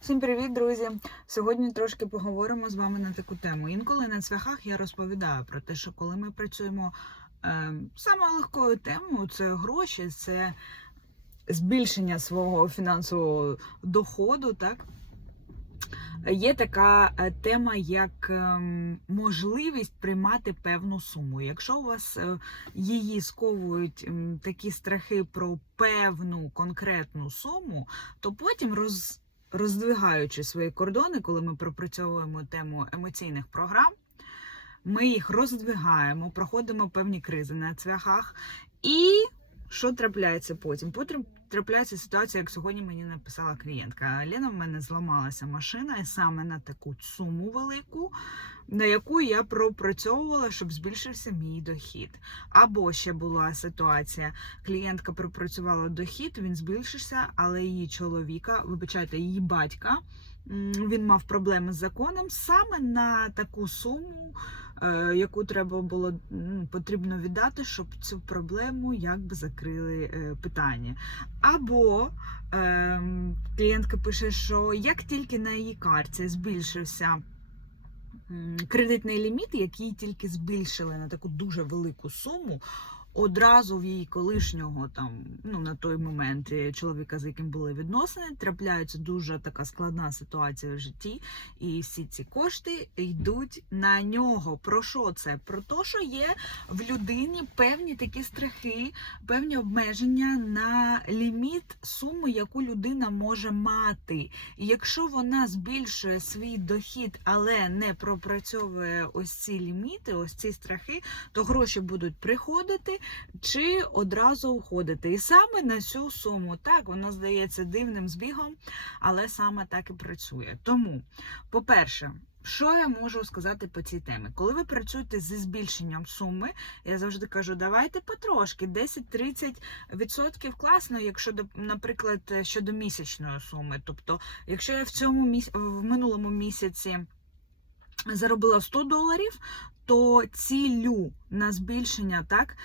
Всім привіт, друзі! Сьогодні трошки поговоримо з вами на таку тему. Інколи на цвяхах я розповідаю про те, що коли ми працюємо е, саме легкою темою, це гроші, це збільшення свого фінансового доходу, так? Є така е, тема, як ем, можливість приймати певну суму. Якщо у вас е, її сковують такі страхи про певну конкретну суму, то потім роз, роздвигаючи свої кордони, коли ми пропрацьовуємо тему емоційних програм, ми їх роздвигаємо, проходимо певні кризи на цвяхах. І що трапляється потім? Потім трапляється ситуація, як сьогодні мені написала клієнтка. Лена, в мене зламалася машина, саме на таку суму велику, на яку я пропрацьовувала, щоб збільшився мій дохід. Або ще була ситуація, клієнтка пропрацювала дохід, він збільшився, але її чоловіка, вибачайте, її батька. Він мав проблеми з законом саме на таку суму, е, яку треба було потрібно віддати, щоб цю проблему якби закрили е, питання. Або е, клієнтка пише, що як тільки на її карті збільшився кредитний ліміт, який тільки збільшили на таку дуже велику суму. Одразу в її колишнього там, ну на той момент е, чоловіка, з яким були відносини, трапляється дуже така складна ситуація в житті, і всі ці кошти йдуть на нього. Про що це? Про те, що є в людині певні такі страхи, певні обмеження на ліміт суми, яку людина може мати. І якщо вона збільшує свій дохід, але не пропрацьовує ось ці ліміти, ось ці страхи, то гроші будуть приходити чи одразу уходити. І саме на цю суму, так, воно здається дивним збігом, але саме так і працює. Тому, по-перше, що я можу сказати по цій темі? Коли ви працюєте зі збільшенням суми, я завжди кажу, давайте потрошки, 10-30% класно, якщо наприклад, щодо місячної суми. Тобто, якщо я в цьому в минулому місяці заробила 100 доларів, то цілю на збільшення так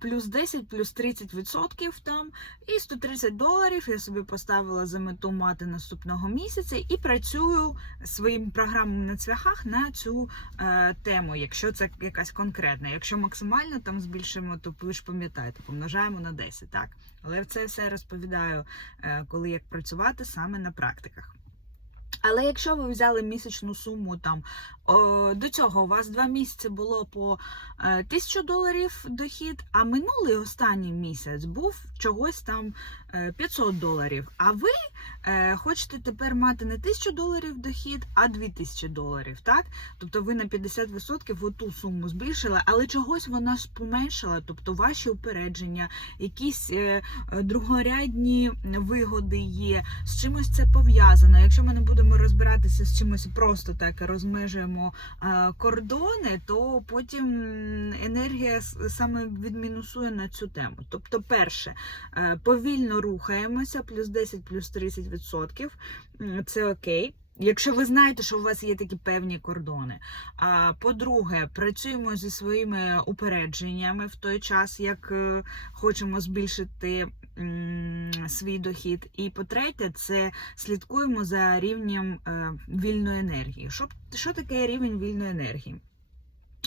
плюс 10, плюс 30 відсотків там і 130 доларів я собі поставила за мету мати наступного місяця і працюю своїм програмом на цвяхах на цю е, тему, якщо це якась конкретна. Якщо максимально там збільшимо, то ви ж пам'ятаєте, помножаємо на 10, так. Але це все розповідаю, е, коли як працювати саме на практиках. Але якщо ви взяли місячну суму там до цього, у вас два місяці було по е, тисячу доларів дохід, а минулий останній місяць був чогось там 500 доларів. А ви е, хочете тепер мати не тисячу доларів дохід, а 2000 доларів. Так? Тобто ви на 50% оту суму збільшили, але чогось вона поменшила, тобто ваші упередження, якісь е, е, другорядні вигоди є, з чимось це пов'язано. Якщо ми не будемо розбиратися з чимось просто так розмежуємо е, кордони, то потім енергія саме відмінусує на цю тему. Тобто, перше, е, рухаємося, плюс 10, плюс 30 відсотків. Це окей. Якщо ви знаєте, що у вас є такі певні кордони. А по-друге, працюємо зі своїми упередженнями в той час, як е, хочемо збільшити свій дохід. І по-третє, це слідкуємо за рівнем е, вільної енергії. Що, що таке рівень вільної енергії?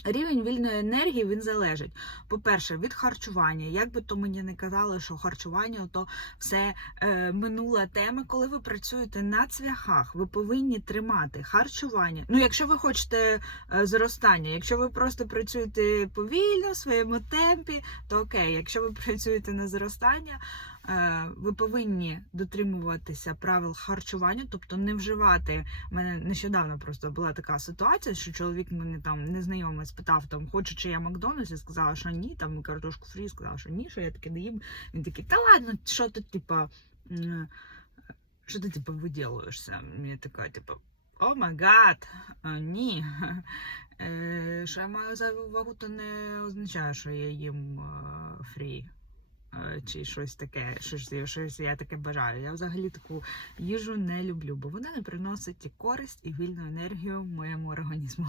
Рівень вільної енергії він залежить, по-перше, від харчування. Як би то мені не казали, що харчування то все е, минула тема. Коли ви працюєте на цвяхах, ви повинні тримати харчування. Ну, якщо ви хочете е, зростання, якщо ви просто працюєте повільно в своєму темпі, то окей. Якщо ви працюєте на зростання, ви повинні дотримуватися правил харчування, тобто не вживати. У мене нещодавно просто була така ситуація, що чоловік мене там незнайомий спитав, там хоче чи я Макдональдс, я сказала, що ні, там картошку фрі, сказала, що ні, що я таке не їм. Він такий, та ладно, що ти, типа, що ти типа виділуєшся? Я така, типа. О май гад, ні. Е, Що я маю зайву вагу, то не означає, що я їм е, фрі. Е, Чи щось таке, щось, щось я таке бажаю. Я взагалі таку їжу не люблю, бо вона не приносить користь і вільну енергію моєму організму.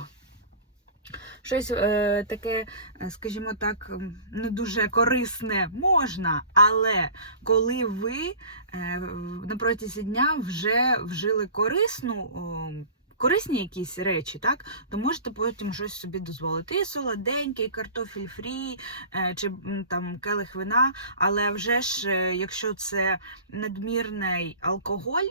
щось е, таке, е, скажімо так, не дуже корисне можна, але коли ви е, на протязі дня вже вжили корисну. Корисні якісь речі, так, то можете потім щось собі дозволити. І солоденький, картофель фрі, е, чи там келих вина. Але вже ж, е, якщо це надмірний алкоголь,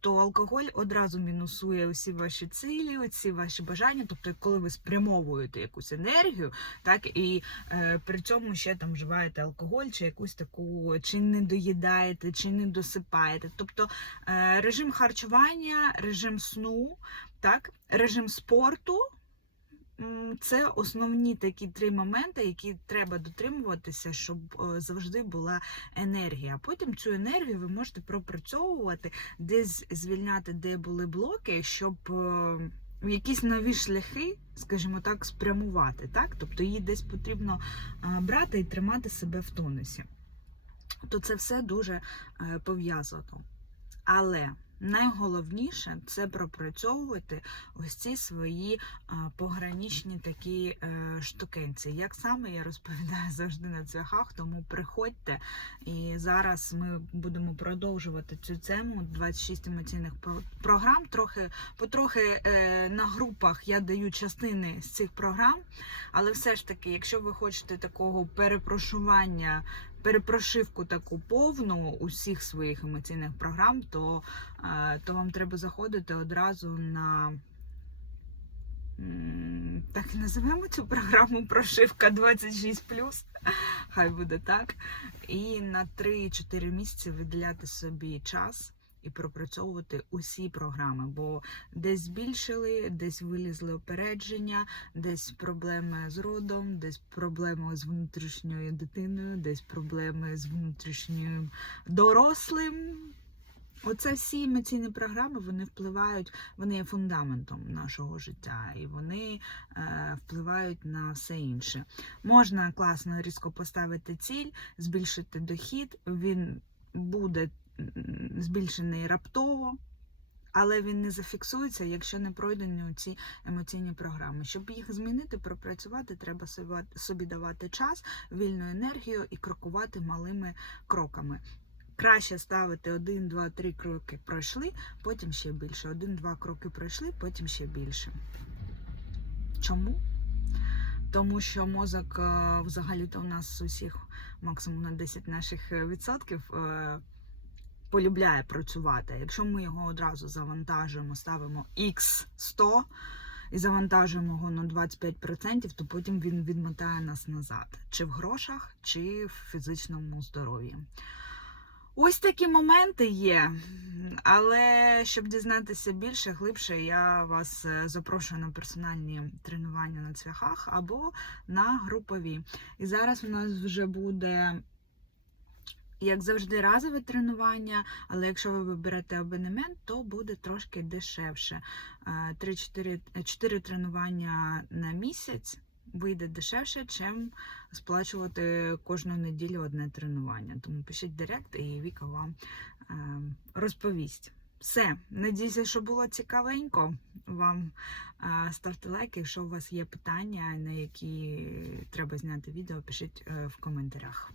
то алкоголь одразу мінусує усі ваші цілі, усі ваші бажання. Тобто, коли ви спрямовуєте якусь енергію, так і е, при цьому ще там вживаєте алкоголь, чи якусь таку, чи не доїдаєте, чи не досипаєте. Тобто е, режим харчування, режим сну, так, режим спорту. Це основні такі три моменти, які треба дотримуватися, щоб е, завжди була енергія. Потім цю енергію ви можете пропрацьовувати, десь звільняти, де були блоки, щоб е, в якісь нові шляхи, скажімо так, спрямувати. Так? Тобто її десь потрібно е, брати і тримати себе в тонусі. То це все дуже пов'язано. Але найголовніше це пропрацьовувати ось ці свої а, пограничні такі е, штукенці. Як саме я розповідаю завжди на цвяхах, тому приходьте. І зараз ми будемо продовжувати цю тему 26 емоційних програм. Трохи потрохи е, на групах я даю частини з цих програм, але все ж таки, якщо ви хочете такого перепрошування. Перепрошивку таку повну усіх своїх емоційних програм, то, е, то вам треба заходити одразу на так і називаємо цю програму прошивка 26 Хай буде так. І на 3-4 місяці виділяти собі час. І пропрацьовувати усі програми, бо десь збільшили, десь вилізли опередження, десь проблеми з родом, десь проблеми з внутрішньою дитиною, десь проблеми з внутрішнім дорослим. Оце всі емоційні програми вони впливають, вони є фундаментом нашого життя, і вони е, впливають на все інше. Можна класно різко поставити ціль, збільшити дохід, він буде збільшений раптово. Але він не зафіксується, якщо не пройдені ці емоційні програми. Щоб їх змінити, пропрацювати, треба собі- давати час, вільну енергію і крокувати малими кроками. Краще ставити один, два, три кроки пройшли, потім ще більше. Один-два кроки пройшли, потім ще більше. Чому? Тому що мозок е, взагалі-то у нас усіх максимум на 10 наших е, відсотків е, полюбляє працювати. Якщо ми його одразу завантажуємо, ставимо X100 і завантажуємо його на 25%, то потім він відмотає нас назад, чи в грошах, чи в фізичному здоров'ї. Ось такі моменти є. Але щоб дізнатися більше, глибше, я вас е, запрошую на персональні тренування на цвяхах або на групові. І зараз у нас вже буде. Як завжди, разове тренування, але якщо ви виберете абонемент, то буде трошки дешевше. 3-4 тренування на місяць вийде дешевше, чим сплачувати кожну неділю одне тренування. Тому пишіть директ, і Віка вам е, розповість. Все, надіюся, що було цікавенько. Вам е, ставте лайк, якщо у вас є питання, на які треба зняти відео, пишіть е, в коментарях.